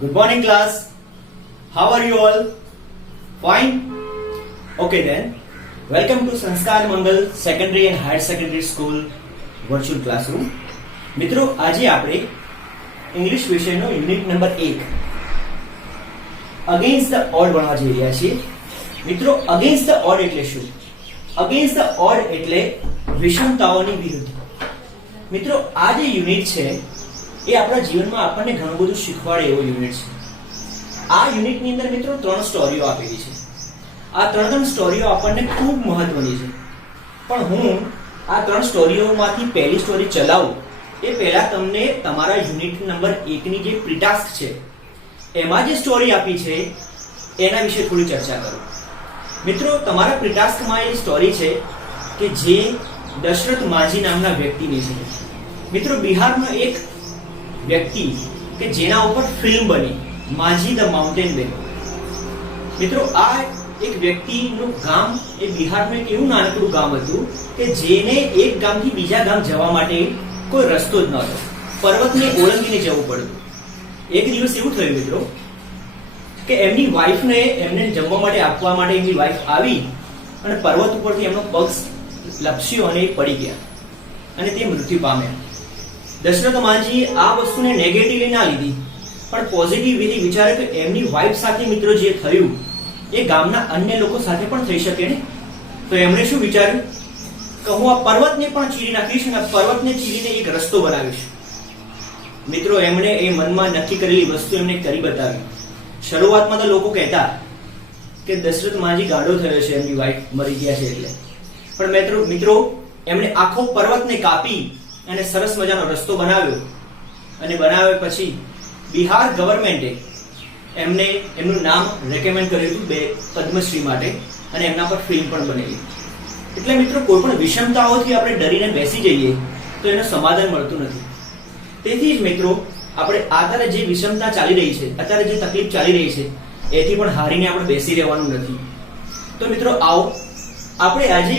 Good morning, class. How are you all? Fine? Okay then. Welcome to Sanskar Mangal Secondary and Higher Secondary School Virtual Classroom. મિત્રો આજે આપણે English વિષયનો unit number 1 against the odd ભણવા જઈ રહ્યા છીએ. મિત્રો અગેન્સ્ટ ધ ઓડ એટલે શું? અગેન્સ્ટ ધ ઓડ એટલે વિષમતાઓની વિરુદ્ધ. મિત્રો આ જે યુનિટ છે એ આપણા જીવનમાં આપણને ઘણું બધું શીખવાડે એવો યુનિટ છે. આ યુનિટની અંદર મિત્રો 3 સ્ટોરીઓ આપેલી છે. આ 3 સ્ટોરીઓ આપણને ખૂબ મહત્વની છે. પણ હું આ 3 સ્ટોરીઓમાંથી પહેલી સ્ટોરી ચલાવું એ પહેલા તમને તમારા યુનિટ નંબર 1 ની જે પ્રીટાસ્ક છે એમાં જે સ્ટોરી આપી છે એના વિશે થોડી ચર્ચા કરું. મિત્રો તમારા પ્રીટાસ્કમાં એ સ્ટોરી છે કે જે દશરથ માઝી નામના વ્યક્તિની છે. મિત્રો બિહારનો એક વ્યક્તિ કે જેના ઉપર ફિલ્મ બની માઝી ધ માઉન્ટેન મેન. મિત્રો આ એક વ્યક્તિનું ગામ એ બિહારનું એક એવું નાનકડું ગામ હતું કે જેને એક ગામથી બીજા ગામ જવા માટે કોઈ રસ્તો જ નહોતો. પર્વતને ઓળંગીને જવું પડતું. એક દિવસ એવું થયું મિત્રો કે એમની વાઈફને એમને જમવા માટે આપવા માટે એમની વાઈફ આવી અને પર્વત ઉપરથી એમનો પગ લપસ્યો અને પડી ગયા અને તે મૃત્યુ પામ્યા. દશરથ માઝી આ વસ્તુને નેગેટિવલી ના લીધી પણ પોઝિટિવલી વિચાર્યું કે એમની વાઈફ સાથે મિત્રો જે થયું એ ગામના અન્ય લોકો સાથે પણ થઈ શકે ને. તો એમણે શું વિચાર્યું કે હું આ પર્વતને પણ ચીરી નાખીશ અને પર્વતને ચીરીને એક રસ્તો બનાવીશ. મિત્રો એમણે એ મનમાં નક્કી કરેલી વસ્તુ એમને કરી બતાવી. શરૂઆતમાં તો લોકો કહેતા કે દશરથ માઝી ગાંડો થયો છે, એમની વાઈફ મરી ગયા છે એટલે. પણ મિત્રો એમણે આખો પર્વતને કાપી અને સરસ મજાનો રસ્તો બનાવ્યો અને બનાવ્યા પછી બિહાર ગવર્મેન્ટે એમને એમનું નામ રેકમેન્ડ કર્યું હતું પદ્મશ્રી માટે અને એમના પર ફિલ્મ પણ બનેલી. એટલે મિત્રો કોઈ પણ વિષમતાઓથી આપણે ડરીને બેસી જઈએ તો એનું સમાધાન મળતું નથી. તેથી જ મિત્રો આપણે અત્યારે જે વિષમતા ચાલી રહી છે, અત્યારે જે તકલીફ ચાલી રહી છે એથી પણ હારીને આપણે બેસી રહેવાનું નથી. તો મિત્રો આવો આપણે આજે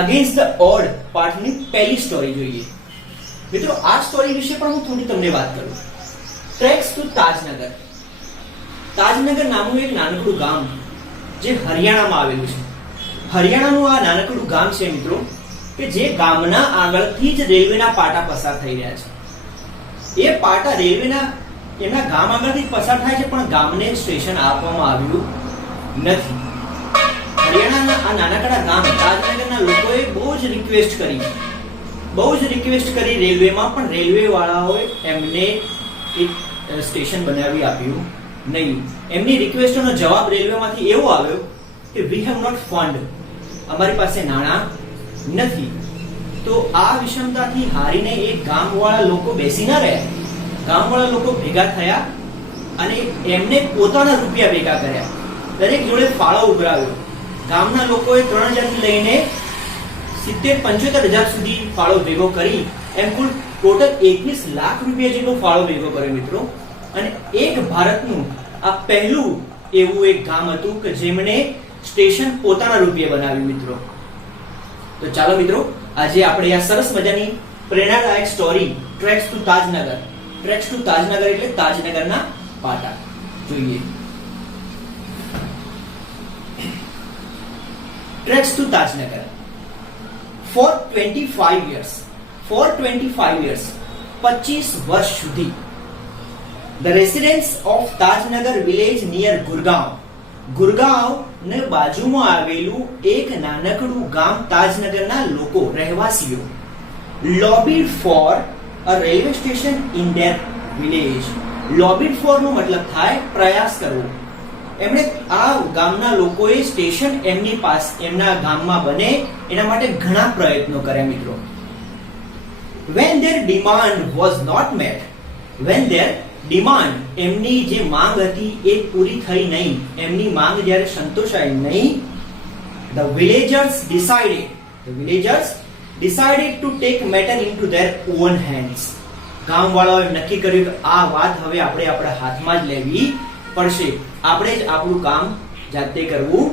અગેન્સ્ટ ધ ઓડ પાર્ટની પહેલી સ્ટોરી જોઈએ. મિત્રો આ સ્ટોરી વિશે પણ હું થોડી તમને વાત કરું. Tracks to Tajnagar. તાજનગર નામનું એક નાનકડું ગામ જે હરિયાણામાં આવેલું છે. હરિયાણાનું આ નાનકડું ગામ છે મિત્રો કે જે ગામના આગળથી જ રેલવેના પાટા પસાર થઈ રહ્યા છે. એ પાટા રેલવેના એમના ગામ આગળથી પસાર થાય છે પણ ગામને સ્ટેશન આપવામાં આવ્યું નથી. હરિયાણાના આ નાનકડા ગામ તાજનગરના લોકોએ બહુ જ રિક્વેસ્ટ કરી રેલવેમાં, પણ રેલવે વાળાઓએ એમને એક સ્ટેશન બનાવી આપ્યું નહીં. એમની રિક્વેસ્ટનો જવાબ રેલવેમાંથી એવો આવ્યો કે વી હેવ નોટ ફંડ, અમારી પાસે નાણાં નથી. તો આ વિષમતાથી હારીને એ ગામવાળા લોકો બેસી ના રહ્યા. ગામવાળા લોકો ભેગા થયા અને એમને પોતાના રૂપિયા ભેગા કર્યા. દરેક જોડે ફાળો ઉઘરાવ્યો. ગામના લોકોએ 3000 થી લઈને 70-75,000 સુધી ફાળો ભેગો કરી એમ કુલ ટોટલ 21 લાખ રૂપિયા જેટલો ફાળો ભેગો કર્યો મિત્રો. અને એક ભારતનું આ પહેલું એવું એક ગામ હતું કે જેમણે સ્ટેશન પોતાના રૂપિયા બનાવ્યું મિત્રો. તો ચાલો મિત્રો આજે આપણે આ સરસ મજાની પ્રેરણાદાયક story tracks to Tajnagar. Tracks to Tajnagar એટલે તાજનગરના પાટા જોઈએ. Tracks to Tajnagar. For 25 years 25 વર્ષ સુધી the residents of Tajnagar village near Gurgaon ને બાજુમાં આવેલું એક નાનકડું ગામ તાજનગરના લોકો રહેવાસીઓ lobbied for a railway station in their village. lobbied for નો મતલબ થાય પ્રયાસ કરવો. એમણે આ ગામના લોકોએ સ્ટેશન એમના ગામમાં બને એના માટે ઘણા પ્રયત્નો કર્યા મિત્રો. when their demand was not met, એમની જે માંગ હતી એ પૂરી થઈ નહીં, એમની માંગ જ્યારે સંતોષાઈ નહીં, the villagers decided to take matter into their own hands. ગામવાળાઓએ નક્કી કર્યું કે આ વાત હવે આપણે આપણા હાથમાં જ લેવી પડશે. આપણે જ આપણું કામ જાતે કરવું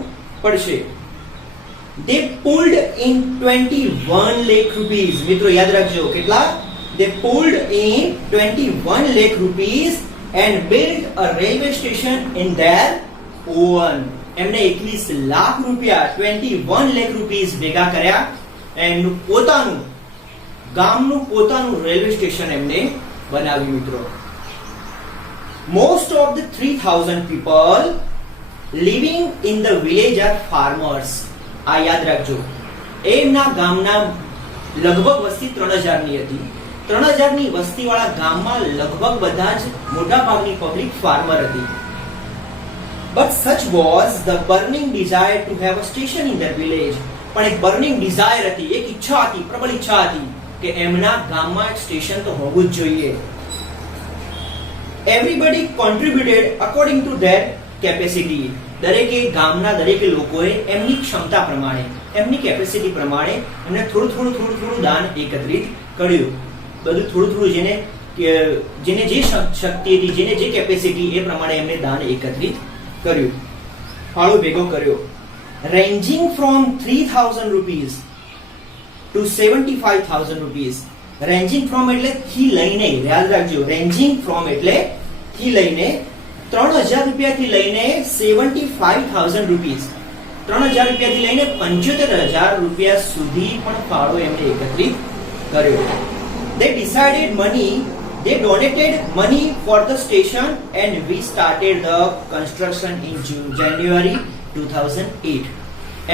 પડશે. they pulled in 21 lakh rupees. મિત્રો યાદ રાખજો કેટલા? they pulled in 21 lakh rupees and built a railway station in their own. એમને 21 લાખ રૂપિયા 21 લાખ રૂપીસ ભેગા કર્યા એમનું પોતાનું ગામનું પોતાનું રેલવે સ્ટેશન એમને બનાવ્યું મિત્રો. Most of the 3000 people living in the village are farmers. આ યાદ રાખજો. એમના ગામના લગભગ વસ્તી 3000 ની હતી. 3000 ની વસ્તીવાળા ગામમાં લગભગ બધા જ મોટા ભાગની પબ્લિક ફાર્મર હતી. But such was the burning desire to have a station in their village. પણ એક બર્નિંગ ડિઝાયર હતી, એક ઈચ્છા હતી, પ્રબળ ઈચ્છા હતી કે એમના ગામમાં એક સ્ટેશન તો હોવું જ જોઈએ. Everybody contributed according to their capacity. દરેકે ગામના દરેકે લોકોએ એમની ક્ષમતા પ્રમાણે, એમની કેપેસિટી પ્રમાણે એમને થોડું દાન એકત્રિત કર્યું. બધું થોડું જેને જે શક્તિ હતી, જેને જે કેપેસિટી એ પ્રમાણે એમને દાન એકત્રિત કર્યું, ફાળો ભેગો કર્યો. Ranging from 3000 rupees to 75000 rupees. Ranging from એટલે થી લઈને, યાદ રાખજો, ranging from એટલે થી લઈને 3000 રૂપિયાથી લઈને 75000 rupees, 3000 રૂપિયાથી લઈને 75000 રૂપિયા સુધી પણ ફાળો એમને એકત્રિત કર્યો. They decided money, they donated money for the station and we started the construction in January 2008.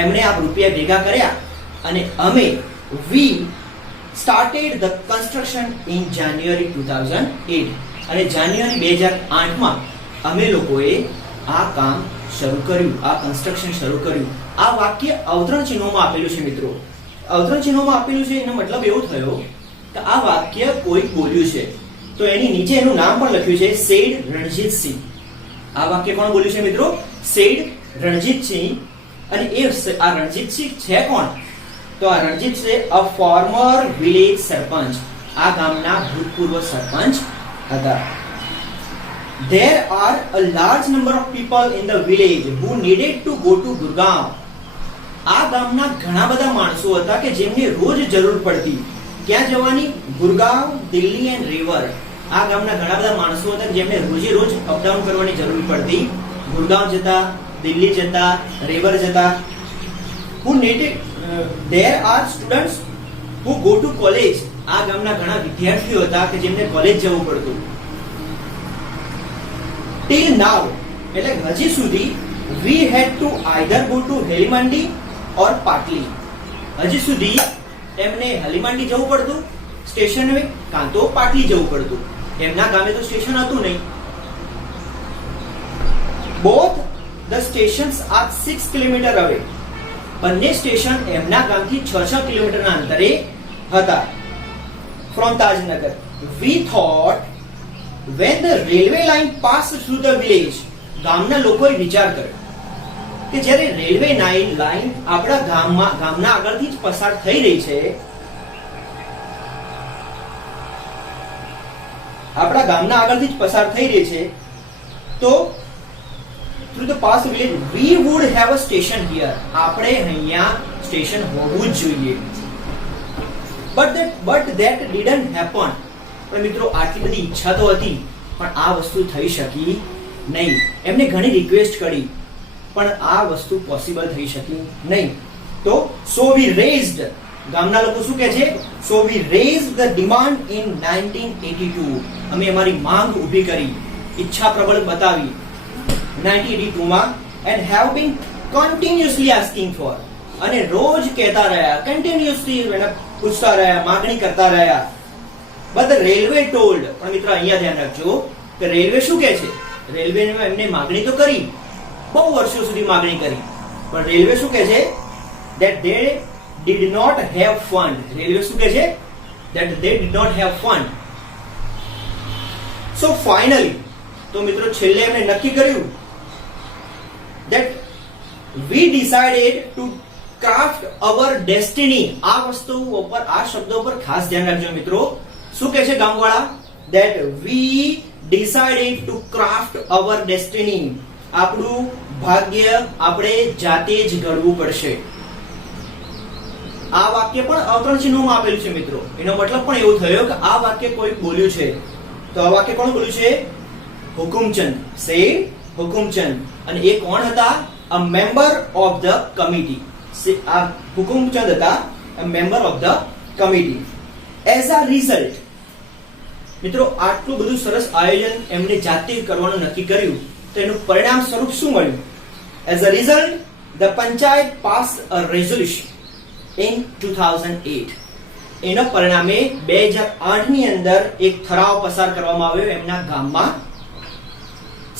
એમણે આ રૂપિયા ભેગા કર્યા અને અમે we started the construction in January 2008. અને જાન્યુઆરી 2008 માં અમે લોકોએ આ કામ શરૂ કર્યું, આ કન્સ્ટ્રક્શન શરૂ કર્યું. આ વાક્ય અવતરણ ચિહ્નોમાં આપેલું છે મિત્રો. અવતરણ ચિહ્નોમાં આપેલું છે એનો મતલબ એવો થયો કે આ વાક્ય કોઈક બોલ્યું છે, તો એની નીચે એનું નામ પણ લખ્યું છે, સેડ રણજીતસિંહ. આ વાક્ય કોણ બોલ્યું છે મિત્રો? સેડ રણજીતસિંહ. અને એ આ રણજીતસિંહ છે કોણ? તો આ રણજીત છે અ ફોર્મર વિલેજ સરપંચ. આ ગામના ભૂતપૂર્વ સરપંચ હતા. There are a large number of people in the village who needed to go to Gurgaon. આ ગામના ઘણા બધા માણસો હતા કે જેમને રોજ જરૂર પડતી ક્યાં જવાની? ગુરગાંવ, દિલ્હી એન્ડ રેવર. આ ગામના ઘણા બધા માણસો હતા જેમને રોજે રોજ અપડાઉન કરવાની જરૂર પડતી. ગુરગાંવ જતા, દિલ્હી જતા, રેવર જતા. Who needed there are students who go to college. આ ગામના ઘણા વિદ્યાર્થીઓ હતા કે જેમને કોલેજ જવું પડતું. Till now, એટલે હજી સુધી we had to either go to હેલીમાંડી or પાટલી. હજી સુધી એમને હલીમાંડી જવું પડતું સ્ટેશને, કાં તો પાટલી જવું પડતું. એમના ગામે તો સ્ટેશન હતું નહીં. Both the stations are 6 kilometer away. બંને સ્ટેશન એમના ગામથી 6 કિલોમીટરના અંતરે હતા. From Tajnagar, we thought when the railway line passed through the village, ગામના લોકોએ વિચાર કર્યો કે જ્યારે રેલવે લાઈન આપણા ગામના આગળથી જ પસાર થઈ રહી છે, આપણા ગામના આગળથી જ પસાર થઈ રહી છે, તો through the past village we would have a station here. આપણે અહીંયા સ્ટેશન હોવું જ જોઈએ. but that didn't happen. પણ મિત્રો આટલી બધી ઈચ્છા તો હતી પણ આ વસ્તુ થઈ શકી નહીં. એમને ઘણી રિક્વેસ્ટ કરી પણ આ વસ્તુ પોસિબલ થઈ શકી નહીં. તો so we raised, ગામના લોકો શું કહે છે? so we raised the demand in 1982. અમે અમારી માંગ ઊભી કરી, ઈચ્છા પ્રબળ બતાવી 1982 માં, and have been continuously asking for. અને રોજ કહેતા રહ્યા, કન્ટિન્યુઅસલી પૂછતા રહ્યા, માંગણી કરતા રહ્યા. But the railway told, પણ મિત્રો અહીંયા ધ્યાન રાખજો કે રેલવે શું કહે છે? રેલવે એમને માંગણી તો કરી, બહુ વર્ષો સુધી માંગણી કરી, પણ રેલવે શું કહે છે? that they did not have fund. Railway શું કહે છે? that they did not have fund. So finally, તો મિત્રો છેલ્લે એમણે નક્કી કર્યું that we decided to craft our destiny. આ વસ્તુ ઉપર, આ શબ્દો ઉપર ખાસ ધ્યાન રાખજો મિત્રો. શું કહે છે ગામવાળા? that we decided to craft our destiny. આપણું ભાગ્ય આપણે જાતે જ ઘડવું પડશે. આ વાક્ય પણ અવતરણ ચિહ્નોમાં આપેલું છે મિત્રો. એનો મતલબ પણ એવો થયો કે આ વાક્ય કોઈ બોલ્યું છે. તો આ વાક્ય કોણ બોલ્યું છે? હુકુમચંદ. શેઠ હુકુમચંદ. અને એ કોણ હતા? A member of the committee. આ હુકુમચંદ હતા a member of the committee. As a result, મિત્રો આટલું બધું સરસ આયોજન એમને જાતે કરવાનું નક્કી કર્યું, તો એનું પરિણામ સ્વરૂપ શું મળ્યું? As a result the panchayat pass a resolution in 2008. એના પરિણામે 2008 ની અંદર એક ઠરાવ પસાર કરવામાં આવ્યો એમના ગામમાં,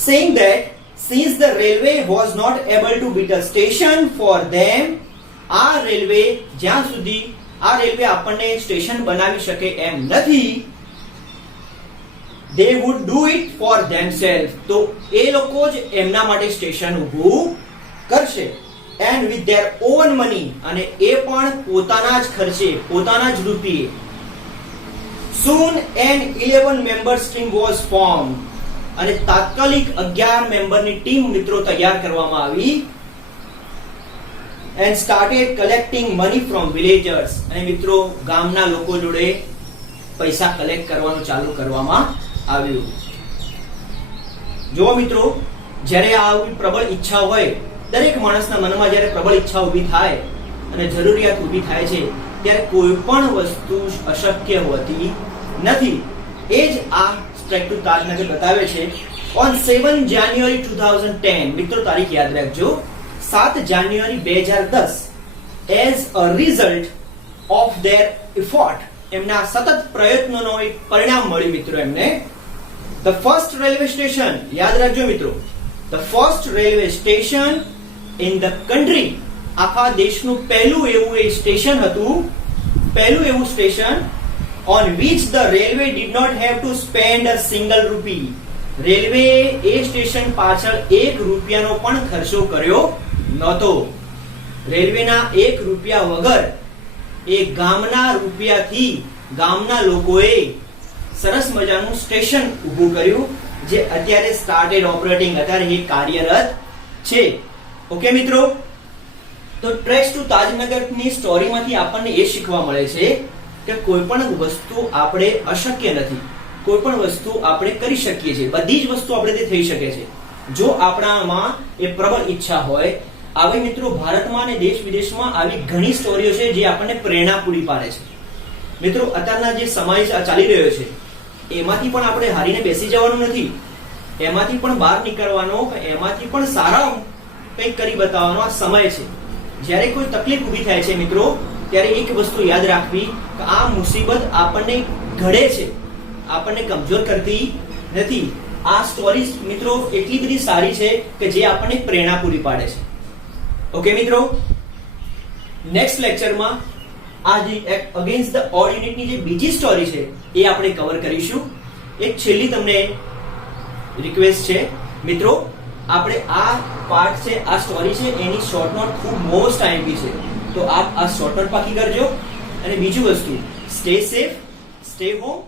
saying that since the railway was not able to build a station for them, આ રેલવે જ્યાં સુધી આ રેલવે આપણને સ્ટેશન બનાવી શકે એમ નથી, they would do it for themselves. તો એ લોકો જ એમના માટે સ્ટેશન ઊભું કરશે, and with their own money, અને એ પણ પોતાના જ ખર્ચે, પોતાના જ રૂપિયે. soon an 11 member team was formed. અને તાત્કાલિક 11 મેમ્બરની ટીમ મિત્રો તૈયાર કરવામાં આવી, and started collecting money from villagers. અને મિત્રો ગામના લોકો જોડે પૈસા કલેક્ટ કરવાનું ચાલુ કરવામાં આવ્યું. જો મિત્રો, જ્યારે આવી પ્રબળ ઈચ્છા હોય, દરેક માણસના મનમાં જ્યારે પ્રબળ ઈચ્છા ઊભી થાય અને જરૂરિયાત ઊભી થાય છે, ત્યારે કોઈ પણ વસ્તુ અશક્ય હોતી નથી. એ જ આ ટ્રેક ટુ તાજનગર બતાવે છે. ઓન 7 જાન્યુઆરી 2010, મિત્રો તારીખ યાદ રાખજો, 7 જાન્યુઆરી 2010, as a result of their effort, એમના સતત પ્રયત્નોનો એક પરિણામ મળ્યું મિત્રો એમને. ધ ફર્સ્ટ રેલવે સ્ટેશન, યાદ રાખજો મિત્રો, the first railway station in the country, આખા દેશનું પહેલું એવું એ સ્ટેશન હતું, પહેલું એવું station on which the railway did not have to spend a single rupee. Railway A station પાછળ 1 રૂપિયાનો પણ ખર્ચો કર્યો નહોતો. રેલવેના 1 રૂપિયા વગર એ ગામના રૂપિયાથી ગામના લોકોએ સરસ મજાનું સ્ટેશન ઊભું કર્યું, જે અત્યારે સ્ટાર્ટેડ ઓપરેટિંગ, અત્યારે એ કાર્યરત છે. ઓકે મિત્રો, તો ટ્રેક્સ ટુ તાજનગરની સ્ટોરીમાંથી આપણને એ શીખવા મળે છે કે કોઈ પણ વસ્તુ આપણે અશક્ય નથી, કોઈ પણ વસ્તુ આપણે કરી શકીએ છીએ, બધી જ વસ્તુ આપણે થઈ શકે છે જો આપણામાં એ પ્રબળ ઈચ્છા હોય. આવી મિત્રો ભારતમાં અને દેશ વિદેશમાં આવી ઘણી સ્ટોરીઓ છે જે આપણને પ્રેરણા પૂરી પાડે છે. મિત્રો અત્યારના જે સમય ચાલી રહ્યો છે એમાંથી પણ આપણે હારીને બેસી જવાનું નથી, એમાંથી પણ બહાર નીકળવાનો, એમાંથી પણ સારા કંઈક કરી બતાવવાનો આ સમય છે. જ્યારે કોઈ તકલીફ ઊભી થાય છે મિત્રો, ત્યારે એક વસ્તુ યાદ રાખવી કે આ મુસીબત આપણને ઘડે છે, આપણને કમજોર કરતી નથી. આ સ્ટોરીઝ મિત્રો એટલી બધી સારી છે કે જે આપણને પ્રેરણા પૂરી પાડે છે. ઓકે મિત્રો, નેક્સ્ટ લેક્ચરમાં આ જે અગેન્સ્ટ ધ ઓડ યુનિટની જે બીજી સ્ટોરી છે એ આપણે કવર કરીશું. એક છેલ્લી તમને રિક્વેસ્ટ છે મિત્રો, આપણે આ પાર્ટ છે, આ સ્ટોરી છે, એની શોર્ટ નોટ ખૂબ મોસ્ટ આઈએમપી છે, તો આપ આ શોર્ટ નોટ પાકી કરજો. અને બીજું વસ્તુ, સ્ટે સેફ, સ્ટે હોમ.